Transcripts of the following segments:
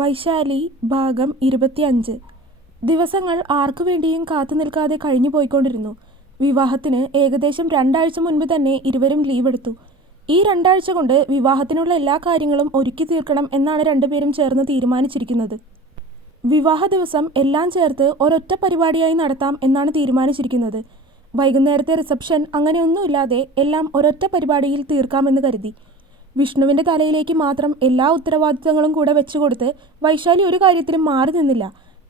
വൈശാലി ഭാഗം 25. ദിവസങ്ങൾ ആർക്കു വേണ്ടിയും കാത്തു നിൽക്കാതെ കഴിഞ്ഞു പോയിക്കൊണ്ടിരുന്നു. വിവാഹത്തിന് ഏകദേശം 2 ആഴ്ച മുൻപ് തന്നെ ഇരുവരും ലീവെടുത്തു. ഈ 2 ആഴ്ച കൊണ്ട് വിവാഹത്തിനുള്ള എല്ലാ കാര്യങ്ങളും ഒരുക്കി തീർക്കണം എന്നാണ് രണ്ടുപേരും ചേർന്ന് തീരുമാനിച്ചിരിക്കുന്നത്. വിവാഹ ദിവസം എല്ലാം ചേർത്ത് ഒരൊറ്റ പരിപാടിയായി നടത്താം എന്നാണ് തീരുമാനിച്ചിരിക്കുന്നത്. വൈകുന്നേരത്തെ റിസപ്ഷൻ അങ്ങനെയൊന്നുമില്ലാതെ എല്ലാം ഒരൊറ്റ പരിപാടിയിൽ തീർക്കാമെന്ന് കരുതി. വിഷ്ണുവിൻ്റെ തലയിലേക്ക് മാത്രം എല്ലാ ഉത്തരവാദിത്തങ്ങളും കൂടെ വെച്ചുകൊടുത്ത് വൈശാലി ഒരു കാര്യത്തിലും മാറി നിന്നില്ല.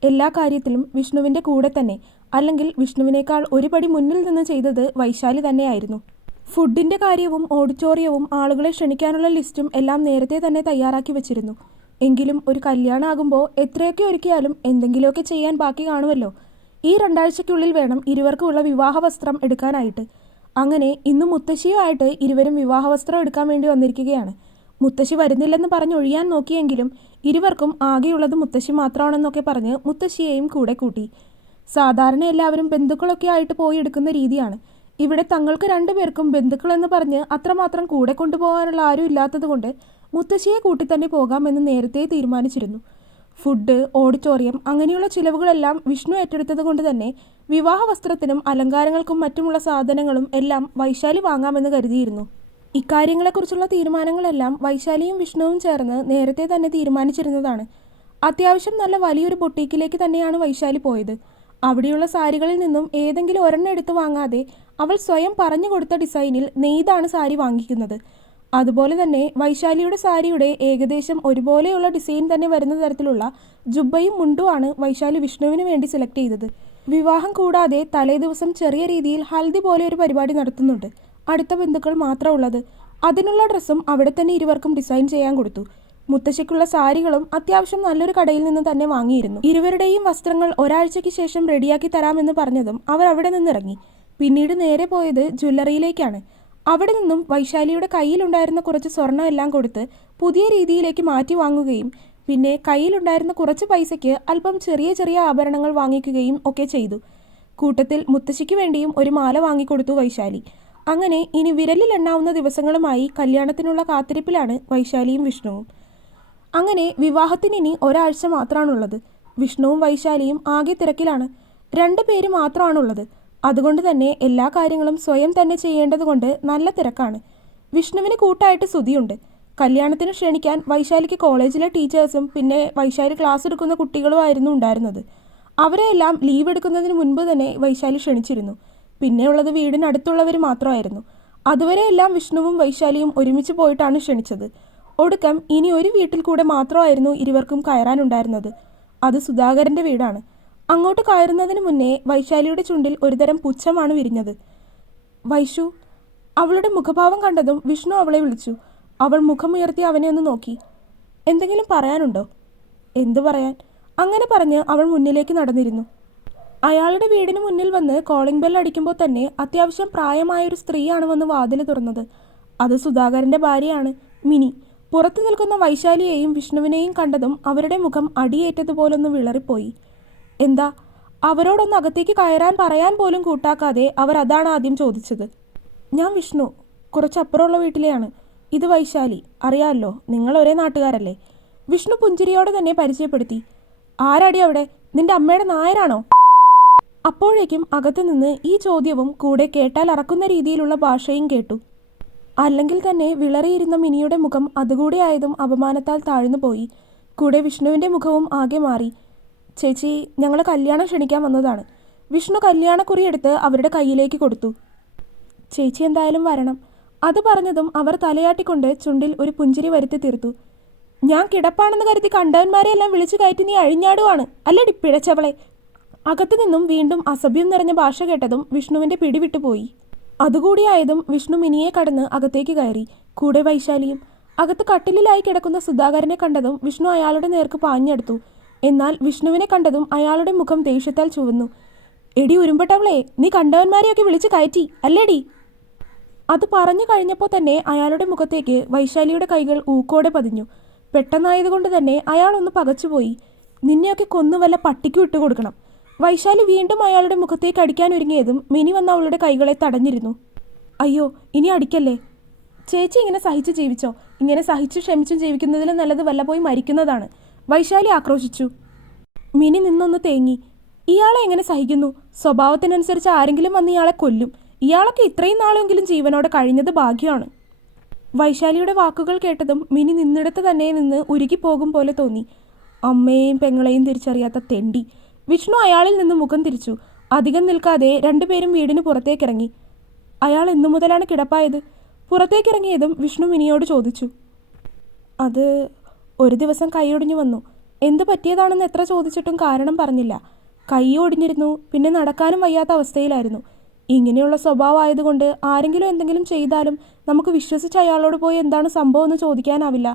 എല്ലാ കാര്യത്തിലും വിഷ്ണുവിൻ്റെ കൂടെ തന്നെ, അല്ലെങ്കിൽ വിഷ്ണുവിനേക്കാൾ ഒരു പടി മുന്നിൽ നിന്ന് ചെയ്തത് വൈശാലി തന്നെയായിരുന്നു. ഫുഡിൻ്റെ കാര്യവും ഓഡിറ്റോറിയവും ആളുകളെ ക്ഷണിക്കാനുള്ള ലിസ്റ്റും എല്ലാം നേരത്തെ തന്നെ തയ്യാറാക്കി വെച്ചിരുന്നു. എങ്കിലും ഒരു കല്യാണമാകുമ്പോൾ എത്രയൊക്കെ ഒരുക്കിയാലും എന്തെങ്കിലുമൊക്കെ ചെയ്യാൻ ബാക്കി കാണുമല്ലോ. ഈ 2 ആഴ്ചയ്ക്കുള്ളിൽ വേണം ഇരുവർക്കുമുള്ള വിവാഹ വസ്ത്രം എടുക്കാനായിട്ട്. അങ്ങനെ ഇന്ന് മുത്തശ്ശിയുമായിട്ട് ഇരുവരും വിവാഹവസ്ത്രം എടുക്കാൻ വേണ്ടി വന്നിരിക്കുകയാണ്. മുത്തശ്ശി വരുന്നില്ലെന്ന് പറഞ്ഞൊഴിയാൻ നോക്കിയെങ്കിലും ഇരുവർക്കും ആകെയുള്ളത് മുത്തശ്ശി മാത്രമാണെന്നൊക്കെ പറഞ്ഞ് മുത്തശ്ശിയെയും കൂടെ കൂട്ടി. സാധാരണ എല്ലാവരും ബന്ധുക്കളൊക്കെ ആയിട്ട് പോയി എടുക്കുന്ന രീതിയാണ്. ഇവിടെ തങ്ങൾക്ക് 2 പേർക്കും ബന്ധുക്കളെന്ന് പറഞ്ഞ് അത്രമാത്രം കൂടെ കൊണ്ടുപോകാനുള്ള ആരും ഇല്ലാത്തതുകൊണ്ട് മുത്തശ്ശിയെ കൂട്ടി തന്നെ പോകാമെന്ന് നേരത്തെ തീരുമാനിച്ചിരുന്നു. ഫുഡ്, ഓഡിറ്റോറിയം അങ്ങനെയുള്ള ചിലവുകളെല്ലാം വിഷ്ണു ഏറ്റെടുത്തത് കൊണ്ട് തന്നെ വിവാഹ വസ്ത്രത്തിനും അലങ്കാരങ്ങൾക്കും മറ്റുമുള്ള സാധനങ്ങളും എല്ലാം വൈശാലി വാങ്ങാമെന്ന് കരുതിയിരുന്നു. ഇക്കാര്യങ്ങളെക്കുറിച്ചുള്ള തീരുമാനങ്ങളെല്ലാം വൈശാലിയും വിഷ്ണുവും ചേർന്ന് നേരത്തെ തന്നെ തീരുമാനിച്ചിരുന്നതാണ്. അത്യാവശ്യം നല്ല വലിയൊരു ബൊട്ടീക്കിലേക്ക് തന്നെയാണ് വൈശാലി പോയത്. അവിടെയുള്ള സാരികളിൽ നിന്നും ഏതെങ്കിലും ഒരെണ്ണം എടുത്ത് വാങ്ങാതെ അവൾ സ്വയം പറഞ്ഞു കൊടുത്ത ഡിസൈനിൽ നെയ്താണ് സാരി വാങ്ങിക്കുന്നത്. അതുപോലെ തന്നെ വൈശാലിയുടെ സാരിയുടെ ഏകദേശം ഒരുപോലെയുള്ള ഡിസൈൻ തന്നെ വരുന്ന തരത്തിലുള്ള ജുബ്ബയും മുണ്ടുമാണ് വൈശാലി വിഷ്ണുവിന് വേണ്ടി സെലക്ട് ചെയ്തത്. വിവാഹം കൂടാതെ തലേ ദിവസം ചെറിയ രീതിയിൽ ഹൽദി പോലെ ഒരു പരിപാടി നടത്തുന്നുണ്ട്. അടുത്ത ബന്ധുക്കൾ മാത്രമുള്ളത്. അതിനുള്ള ഡ്രസ്സും അവിടെ തന്നെ ഇരുവർക്കും ഡിസൈൻ ചെയ്യാൻ കൊടുത്തു. മുത്തശ്ശിക്കുള്ള സാരികളും അത്യാവശ്യം നല്ലൊരു കടയിൽ നിന്ന് തന്നെ വാങ്ങിയിരുന്നു. ഇരുവരുടെയും വസ്ത്രങ്ങൾ ഒരാഴ്ചയ്ക്ക് ശേഷം റെഡിയാക്കി തരാമെന്ന് പറഞ്ഞതും അവർ അവിടെ നിന്നിറങ്ങി. പിന്നീട് നേരെ പോയത് ജ്വല്ലറിയിലേക്കാണ്. അവിടെ നിന്നും വൈശാലിയുടെ കയ്യിലുണ്ടായിരുന്ന കുറച്ച് സ്വർണ്ണം എല്ലാം കൊടുത്ത് പുതിയ രീതിയിലേക്ക് മാറ്റി വാങ്ങുകയും പിന്നെ കയ്യിലുണ്ടായിരുന്ന കുറച്ച് പൈസയ്ക്ക് അല്പം ചെറിയ ചെറിയ ആഭരണങ്ങൾ വാങ്ങിക്കുകയും ഒക്കെ ചെയ്തു. കൂട്ടത്തിൽ മുത്തശ്ശിക്ക് വേണ്ടിയും ഒരു മാല വാങ്ങിക്കൊടുത്തു വൈശാലി. അങ്ങനെ ഇനി വിരലിൽ എണ്ണാവുന്ന ദിവസങ്ങളുമായി കല്യാണത്തിനുള്ള കാത്തിരിപ്പിലാണ് വൈശാലിയും വിഷ്ണുവും. അങ്ങനെ വിവാഹത്തിന് ഇനി ഒരാഴ്ച മാത്രമാണുള്ളത്. വിഷ്ണുവും വൈശാലിയും ആകെ തിരക്കിലാണ്. 2 പേര് മാത്രമാണുള്ളത്. അതുകൊണ്ട് തന്നെ എല്ലാ കാര്യങ്ങളും സ്വയം തന്നെ ചെയ്യേണ്ടതുകൊണ്ട് നല്ല തിരക്കാണ്. വിഷ്ണുവിന് കൂട്ടായിട്ട് സുധിയുണ്ട്. കല്യാണത്തിന് ക്ഷണിക്കാൻ വൈശാലിക്ക് കോളേജിലെ ടീച്ചേഴ്സും പിന്നെ വൈശാലി ക്ലാസ് എടുക്കുന്ന കുട്ടികളുമായിരുന്നു ഉണ്ടായിരുന്നത്. അവരെയെല്ലാം ലീവ് എടുക്കുന്നതിന് മുൻപ് തന്നെ വൈശാലി ക്ഷണിച്ചിരുന്നു. പിന്നെയുള്ളത് വീടിനടുത്തുള്ളവർ മാത്രമായിരുന്നു. അതുവരെ എല്ലാം വിഷ്ണുവും വൈശാലിയും ഒരുമിച്ച് പോയിട്ടാണ് ക്ഷണിച്ചത്. ഒടുക്കം ഇനി ഒരു വീട്ടിൽ കൂടെ മാത്രമായിരുന്നു ഇരുവർക്കും കയറാനുണ്ടായിരുന്നത്. അത് സുധാകരൻ്റെ വീടാണ്. അങ്ങോട്ട് കയറുന്നതിന് മുന്നേ വൈശാലിയുടെ ചുണ്ടിൽ ഒരുതരം പുച്ഛമാണ് വിരിഞ്ഞത്. വൈശു. അവളുടെ മുഖഭാവം കണ്ടതും വിഷ്ണു അവളെ വിളിച്ചു. അവൾ മുഖമുയർത്തി അവനെ ഒന്ന് നോക്കി. എന്തെങ്കിലും പറയാനുണ്ടോ? എന്തു പറയാൻ? അങ്ങനെ പറഞ്ഞ് അവൾ മുന്നിലേക്ക് നടന്നിരുന്നു. അയാളുടെ വീടിന് മുന്നിൽ വന്ന് കോളിംഗ് ബെൽ അടിക്കുമ്പോൾ തന്നെ അത്യാവശ്യം പ്രായമായൊരു സ്ത്രീയാണ് വന്ന് വാതിൽ തുറന്നത്. അത് സുധാകരൻ്റെ ഭാര്യയാണ്, മിനി. പുറത്തു നിൽക്കുന്ന വൈശാലിയെയും വിഷ്ണുവിനെയും കണ്ടതും അവരുടെ മുഖം അടിയേറ്റതുപോലൊന്ന് വിളറിപ്പോയി. എന്താ? അവരോടൊന്ന് അകത്തേക്ക് കയറാൻ പറയാൻ പോലും കൂട്ടാക്കാതെ അവർ അതാണ് ആദ്യം ചോദിച്ചത്. ഞാൻ വിഷ്ണു, കുറച്ചപ്പുറമുള്ള വീട്ടിലെയാണ്. ഇത് വൈശാലി, അറിയാമല്ലോ, നിങ്ങൾ ഒരേ നാട്ടുകാരല്ലേ? വിഷ്ണു പുഞ്ചിരിയോടെ തന്നെ പരിചയപ്പെടുത്തി. ആരാടി അവിടെ? നിന്റെ അമ്മയുടെ നായരാണോ? അപ്പോഴേക്കും അകത്തു നിന്ന് ഈ ചോദ്യവും കൂടെ കേട്ടാൽ അറക്കുന്ന രീതിയിലുള്ള ഭാഷയും കേട്ടു. അല്ലെങ്കിൽ തന്നെ വിളറിയിരുന്ന മിനിയുടെ മുഖം അതുകൂടെ ആയതും അപമാനത്താൽ താഴ്ന്നു പോയി. കൂടെ വിഷ്ണുവിൻ്റെ മുഖവും ആകെ മാറി. ചേച്ചി, ഞങ്ങൾ കല്യാണം ക്ഷണിക്കാൻ വന്നതാണ്. വിഷ്ണു കല്യാണക്കുറി എടുത്ത് അവരുടെ കയ്യിലേക്ക് കൊടുത്തു. ചേച്ചി എന്തായാലും വരണം. അത് പറഞ്ഞതും അവർ തലയാട്ടിക്കൊണ്ട് ചുണ്ടിൽ ഒരു പുഞ്ചിരി വരുത്തി തീർത്തു. ഞാൻ കിടപ്പാണെന്ന് കരുതി കണ്ടവന്മാരെയെല്ലാം വിളിച്ചു കയറ്റി നീ അഴിഞ്ഞാടുവാണ് അല്ലടി പിഴച്ചവളെ. അകത്തു നിന്നും വീണ്ടും അസഭ്യം നിറഞ്ഞ ഭാഷ കേട്ടതും വിഷ്ണുവിൻ്റെ പിടിവിട്ടുപോയി. അതുകൂടിയായതും വിഷ്ണു മിനിയെ കടന്ന് അകത്തേക്ക് കയറി. കൂടെ വൈശാലിയും. അകത്ത് കട്ടിലിലായി കിടക്കുന്ന സുധാകരനെ കണ്ടതും വിഷ്ണു അയാളുടെ നേർക്ക് പാഞ്ഞെടുത്തു. എന്നാൽ വിഷ്ണുവിനെ കണ്ടതും അയാളുടെ മുഖം ദേഷ്യത്താൽ ചുവന്നു. എടി ഉരുമ്പട്ടവളെ, നീ കണ്ടവന്മാരെയൊക്കെ വിളിച്ച് കയറ്റി അല്ലേടി? അത് പറഞ്ഞു കഴിഞ്ഞപ്പോൾ തന്നെ അയാളുടെ മുഖത്തേക്ക് വൈശാലിയുടെ കൈകൾ ഊക്കോടെ പതിഞ്ഞു. പെട്ടെന്നായതുകൊണ്ട് തന്നെ അയാളൊന്ന് പകച്ചുപോയി. നിന്നെയൊക്കെ കൊന്നു വല്ല പട്ടിക്ക് ഇട്ടുകൊടുക്കണം. വൈശാലി വീണ്ടും അയാളുടെ മുഖത്തേക്ക് അടിക്കാനൊരുങ്ങിയതും മിനി വന്ന അവളുടെ കൈകളെ തടഞ്ഞിരുന്നു. അയ്യോ, ഇനി അടിക്കല്ലേ. ചേച്ചി ഇങ്ങനെ സഹിച്ച് ജീവിച്ചോ. ഇങ്ങനെ സഹിച്ചു ക്ഷമിച്ചും ജീവിക്കുന്നതിലും നല്ലത് വല്ല പോയി മരിക്കുന്നതാണ്. വൈശാലി ആക്രോശിച്ചു. മിനി നിന്നൊന്ന് തേങ്ങി. ഇയാളെ എങ്ങനെ സഹിക്കുന്നു? സ്വഭാവത്തിനനുസരിച്ച് ആരെങ്കിലും വന്ന് ഇയാളെ കൊല്ലും. ഇയാളൊക്കെ ഇത്രയും നാളെങ്കിലും ജീവനോടെ കഴിഞ്ഞത് ഭാഗ്യമാണ്. വൈശാലിയുടെ വാക്കുകൾ കേട്ടതും മിനി നിന്നിടത്ത് തന്നെ നിന്ന് ഉരുകിപ്പോകും പോലെ തോന്നി. അമ്മയെയും പെങ്ങളെയും തിരിച്ചറിയാത്ത തെണ്ടി. വിഷ്ണു അയാളിൽ നിന്ന് മുഖം തിരിച്ചു. അധികം നിൽക്കാതെ രണ്ടുപേരും വീടിന് പുറത്തേക്കിറങ്ങി. അയാൾ എന്നു മുതലാണ് കിടപ്പായത്? പുറത്തേക്കിറങ്ങിയതും വിഷ്ണു മിനിയോട് ചോദിച്ചു. അത് ഒരു ദിവസം കൈയൊടിഞ്ഞു വന്നു. എന്ത് പറ്റിയതാണെന്ന് എത്ര ചോദിച്ചിട്ടും കാരണം പറഞ്ഞില്ല. കൈ ഒടിഞ്ഞിരുന്നു. പിന്നെ നടക്കാനും വയ്യാത്ത അവസ്ഥയിലായിരുന്നു. ഇങ്ങനെയുള്ള സ്വഭാവമായതുകൊണ്ട് ആരെങ്കിലും എന്തെങ്കിലും ചെയ്താലും നമുക്ക് വിശ്വസിച്ച് അയാളോട് പോയി എന്താണ് സംഭവം എന്ന് ചോദിക്കാനാവില്ല.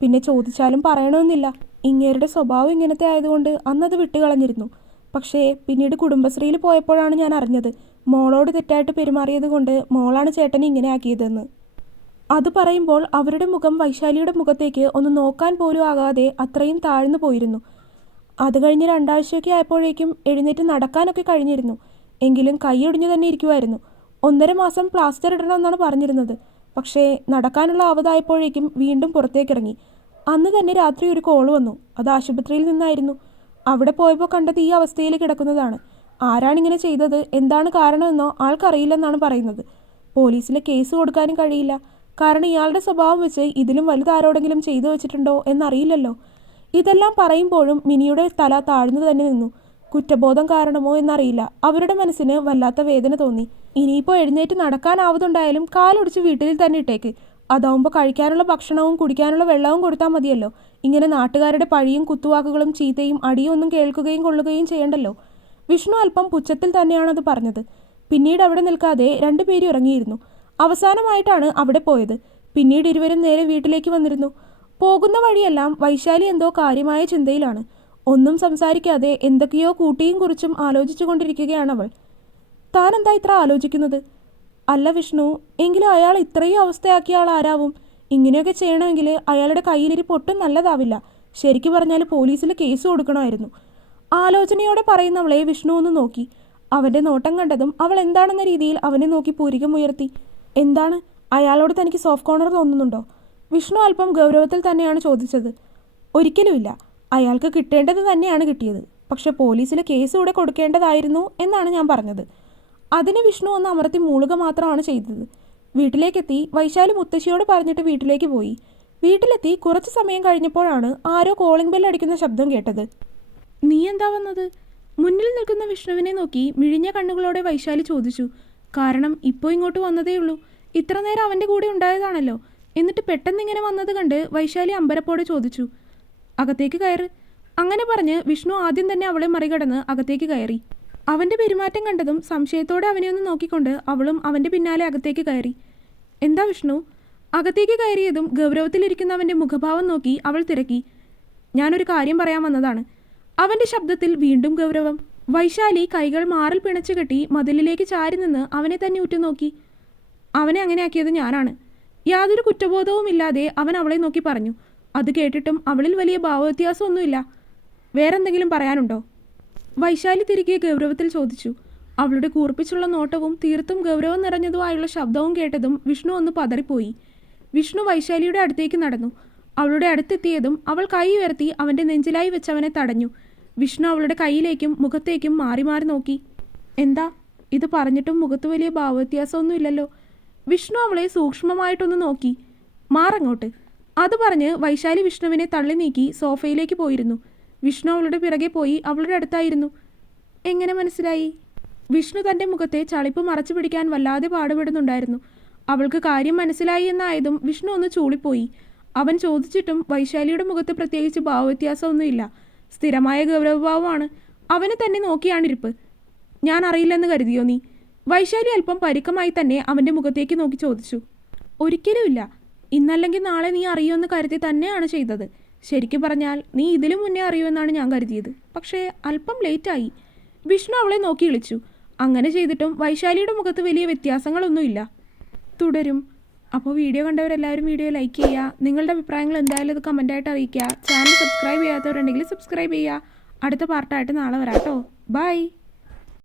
പിന്നെ ചോദിച്ചാലും പറയണമെന്നില്ല. ഇങ്ങേരുടെ സ്വഭാവം ഇങ്ങനത്തെ ആയതുകൊണ്ട് അന്നത് വിട്ടുകളഞ്ഞിരുന്നു. പക്ഷേ പിന്നീട് കുടുംബശ്രീയിൽ പോയപ്പോഴാണ് ഞാൻ അറിഞ്ഞത് മോളോട് തെറ്റായിട്ട് പെരുമാറിയത് കൊണ്ട് മോളാണ് ചേട്ടനെ ഇങ്ങനെ ആക്കിയതെന്ന്. അത് പറയുമ്പോൾ അവരുടെ മുഖം വൈശാലിയുടെ മുഖത്തേക്ക് ഒന്ന് നോക്കാൻ പോലും ആകാതെ അത്രയും താഴ്ന്നു പോയിരുന്നു. അത് കഴിഞ്ഞ് 2 ആഴ്ചയൊക്കെ ആയപ്പോഴേക്കും എഴുന്നേറ്റ് നടക്കാനൊക്കെ കഴിഞ്ഞിരുന്നു. എങ്കിലും കൈയൊടിഞ്ഞു തന്നെ ഇരിക്കുമായിരുന്നു. 1.5 മാസം പ്ലാസ്റ്റർ ഇടണമെന്നാണ് പറഞ്ഞിരുന്നത്. പക്ഷേ നടക്കാനുള്ള ആവതായപ്പോഴേക്കും വീണ്ടും പുറത്തേക്കിറങ്ങി. അന്ന് തന്നെ രാത്രി ഒരു കോൾ വന്നു. അത് ആശുപത്രിയിൽ നിന്നായിരുന്നു. അവിടെ പോയപ്പോൾ കണ്ടത് ഈ അവസ്ഥയിൽ കിടക്കുന്നതാണ്. ആരാണിങ്ങനെ ചെയ്തത്, എന്താണ് കാരണമെന്നോ ആൾക്കറിയില്ലെന്നാണ് പറയുന്നത്. പോലീസിൽ കേസ് കൊടുക്കാനും കഴിയില്ല. കാരണം ഇയാളുടെ സ്വഭാവം വെച്ച് ഇതിലും വലുതാരോടെങ്കിലും ചെയ്തു വെച്ചിട്ടുണ്ടോ എന്നറിയില്ലല്ലോ. ഇതെല്ലാം പറയുമ്പോഴും മിനിയുടെ തല താഴ്ന്നു തന്നെ നിന്നു. കുറ്റബോധം കാരണമോ എന്നറിയില്ല, അവരുടെ മനസ്സിന് വല്ലാത്ത വേദന തോന്നി. ഇനിയിപ്പോൾ എഴുന്നേറ്റ് നടക്കാനാവതുണ്ടായാലും കാലൊടിച്ച് വീട്ടിൽ തന്നെ ഇട്ടേക്ക്. അതാവുമ്പോൾ കഴിക്കാനുള്ള ഭക്ഷണവും കുടിക്കാനുള്ള വെള്ളവും കൊടുത്താൽ മതിയല്ലോ. ഇങ്ങനെ നാട്ടുകാരുടെ പഴിയും കുത്തുവാക്കുകളും ചീത്തയും അടിയും ഒന്നും കേൾക്കുകയും കൊള്ളുകയും ചെയ്യണ്ടല്ലോ. വിഷ്ണു അല്പം പുച്ഛത്തിൽ തന്നെയാണത് പറഞ്ഞത്. പിന്നീട് അവിടെ നിൽക്കാതെ 2 പേരും ഇറങ്ങിയിരുന്നു. അവസാനമായിട്ടാണ് അവിടെ പോയത്. പിന്നീട് ഇരുവരും നേരെ വീട്ടിലേക്ക് വന്നിരുന്നു. പോകുന്ന വഴിയെല്ലാം വൈശാലി എന്തോ കാര്യമായ ചിന്തയിലാണ്. ഒന്നും സംസാരിക്കാതെ എന്തൊക്കെയോ കൂട്ടിയും കുറിച്ചും ആലോചിച്ചു കൊണ്ടിരിക്കുകയാണവൾ. താൻ എന്താ ഇത്ര ആലോചിക്കുന്നത്? അല്ല വിഷ്ണു, എങ്കിലും അയാൾ ഇത്രയും അവസ്ഥയാക്കിയ ആൾ ആരാവും? ഇങ്ങനെയൊക്കെ ചെയ്യണമെങ്കിൽ അയാളുടെ കയ്യിലിരിപ്പ് ഒട്ടും നല്ലതാവില്ല. ശരിക്കു പറഞ്ഞാൽ പോലീസിൽ കേസ് കൊടുക്കണമായിരുന്നു. ആലോചനയോടെ പറയുന്നവളെ വിഷ്ണു ഒന്ന് നോക്കി. അവൻ്റെ നോട്ടം കണ്ടതും അവൾ എന്താണെന്ന രീതിയിൽ അവനെ നോക്കി പൂരികമുയർത്തി. എന്താണ്, അയാളോട് തനിക്ക് സോഫ്റ്റ് കോർണർ തോന്നുന്നുണ്ടോ? വിഷ്ണു അല്പം ഗൗരവത്തിൽ തന്നെയാണ് ചോദിച്ചത്. ഒരിക്കലുമില്ല. അയാൾക്ക് കിട്ടേണ്ടത് തന്നെയാണ് കിട്ടിയത്. പക്ഷെ പോലീസിൽ കേസ് കൂടെ കൊടുക്കേണ്ടതായിരുന്നു എന്നാണ് ഞാൻ പറഞ്ഞത്. അതിന് വിഷ്ണു ഒന്ന് അമർത്തി മൂളുക മാത്രമാണ് ചെയ്തത്. വീട്ടിലേക്കെത്തി വൈശാലി മുത്തശ്ശിയോട് പറഞ്ഞിട്ട് വീട്ടിലേക്ക് പോയി. വീട്ടിലെത്തി കുറച്ച് സമയം കഴിഞ്ഞപ്പോഴാണ് ആരോ കോളിംഗ് ബെൽ അടിക്കുന്ന ശബ്ദം കേട്ടത്. നീ എന്താ വന്നത്? മുന്നിൽ നിൽക്കുന്ന വിഷ്ണുവിനെ നോക്കി മിഴിഞ്ഞ കണ്ണുകളോടെ വൈശാലി ചോദിച്ചു. കാരണം ഇപ്പോൾ ഇങ്ങോട്ട് വന്നതേയുള്ളൂ. ഇത്ര നേരം അവൻ്റെ കൂടെ ഉണ്ടായതാണല്ലോ. എന്നിട്ട് പെട്ടെന്ന് ഇങ്ങനെ വന്നത് കണ്ട് വൈശാലി അമ്പരപ്പോടെ ചോദിച്ചു. അകത്തേക്ക് കയറ്. അങ്ങനെ പറഞ്ഞ് വിഷ്ണു ആദ്യം തന്നെ അവളെ മറികടന്ന് അകത്തേക്ക് കയറി. അവൻ്റെ പെരുമാറ്റം കണ്ടതും സംശയത്തോടെ അവനെ ഒന്ന് നോക്കിക്കൊണ്ട് അവളും അവൻ്റെ പിന്നാലെ അകത്തേക്ക് കയറി. എന്താ വിഷ്ണു? അകത്തേക്ക് കയറിയതും ഗൗരവത്തിലിരിക്കുന്ന അവൻ്റെ മുഖഭാവം നോക്കി അവൾ തിരക്കി. ഞാനൊരു കാര്യം പറയാൻ വന്നതാണ്. അവൻ്റെ ശബ്ദത്തിൽ വീണ്ടും ഗൗരവം. വൈശാലി കൈകൾ മാറിൽ പിണച്ചു കെട്ടി മതിലിലേക്ക് ചാരി നിന്ന് അവനെ തന്നെ ഉറ്റുനോക്കി. അവനെ അങ്ങനെ ആക്കിയത് ഞാനാണ്. യാതൊരു കുറ്റബോധവും ഇല്ലാതെ അവൻ അവളെ നോക്കി പറഞ്ഞു. അത് കേട്ടിട്ടും അവളിൽ വലിയ ഭാവവ്യത്യാസമൊന്നുമില്ല. വേറെന്തെങ്കിലും പറയാനുണ്ടോ? വൈശാലി തിരികെ ഗൗരവത്തിൽ ചോദിച്ചു. അവളുടെ കൂർപ്പിച്ചുള്ള നോട്ടവും തീർത്തും ഗൗരവം നിറഞ്ഞതുമായുള്ള ശബ്ദവും കേട്ടതും വിഷ്ണു ഒന്ന് പതറിപ്പോയി. വിഷ്ണു വൈശാലിയുടെ അടുത്തേക്ക് നടന്നു. അവളുടെ അടുത്തെത്തിയതും അവൾ കൈ ഉയർത്തി അവൻ്റെ നെഞ്ചിലായി വെച്ചവനെ തടഞ്ഞു. വിഷ്ണു അവളുടെ കൈയിലേക്കും മുഖത്തേക്കും മാറി മാറി നോക്കി. എന്താ ഇത് പറഞ്ഞിട്ടും മുഖത്ത് വലിയ ഭാവവ്യത്യാസമൊന്നുമില്ലല്ലോ. വിഷ്ണു അവളെ സൂക്ഷ്മമായിട്ടൊന്ന് നോക്കി. മാറങ്ങോട്ട്. അത് പറഞ്ഞ് വൈശാലി വിഷ്ണുവിനെ തള്ളി നീക്കി സോഫയിലേക്ക് പോയിരുന്നു. വിഷ്ണു അവളുടെ പിറകെ പോയി അവളുടെ അടുത്തായിരുന്നു. എങ്ങനെ മനസ്സിലായി? വിഷ്ണു തൻ്റെ മുഖത്തെ ചളിപ്പ് മറച്ചു പിടിക്കാൻ വല്ലാതെ പാടുപെടുന്നുണ്ടായിരുന്നു. അവൾക്ക് കാര്യം മനസ്സിലായി എന്നായതും വിഷ്ണു ഒന്ന് ചൂളിപ്പോയി. അവൻ ചോദിച്ചിട്ടും വൈശാലിയുടെ മുഖത്ത് പ്രത്യേകിച്ച് ഭാവവ്യത്യാസമൊന്നുമില്ല. സ്ഥിരമായ ഗൗരവഭാവമാണ്. അവനെ തന്നെ നോക്കിയാണിരിപ്പ്. ഞാൻ അറിയില്ലെന്ന് കരുതിയോ നീ? വൈശാലി അല്പം പരുക്കമായി തന്നെ അവൻ്റെ മുഖത്തേക്ക് നോക്കി ചോദിച്ചു. ഒരിക്കലുമില്ല. ഇന്നല്ലെങ്കിൽ നാളെ നീ അറിയുമെന്ന് കരുതി തന്നെയാണ് ചെയ്തത്. ശരിക്കും പറഞ്ഞാൽ നീ ഇതിലും മുന്നേ അറിയുമെന്നാണ് ഞാൻ കരുതിയത്. പക്ഷേ അല്പം ലേറ്റായി. വിഷ്ണു അവളെ നോക്കി വിളിച്ചു. അങ്ങനെ ചെയ്തിട്ടും വൈശാലിയുടെ മുഖത്ത് വലിയ വ്യത്യാസങ്ങളൊന്നുമില്ല. തുടരും. അപ്പോൾ വീഡിയോ കണ്ടവരെല്ലാവരും വീഡിയോ ലൈക്ക് ചെയ്യുക. നിങ്ങളുടെ അഭിപ്രായങ്ങൾ എന്തായാലും ഇത് കമൻറ്റായിട്ട് അറിയിക്കുക. ചാനൽ സബ്സ്ക്രൈബ് ചെയ്യാത്തവരുണ്ടെങ്കിൽ സബ്സ്ക്രൈബ് ചെയ്യുക. അടുത്ത പാർട്ടായിട്ട് നാളെ വരാം കേട്ടോ. ബൈ.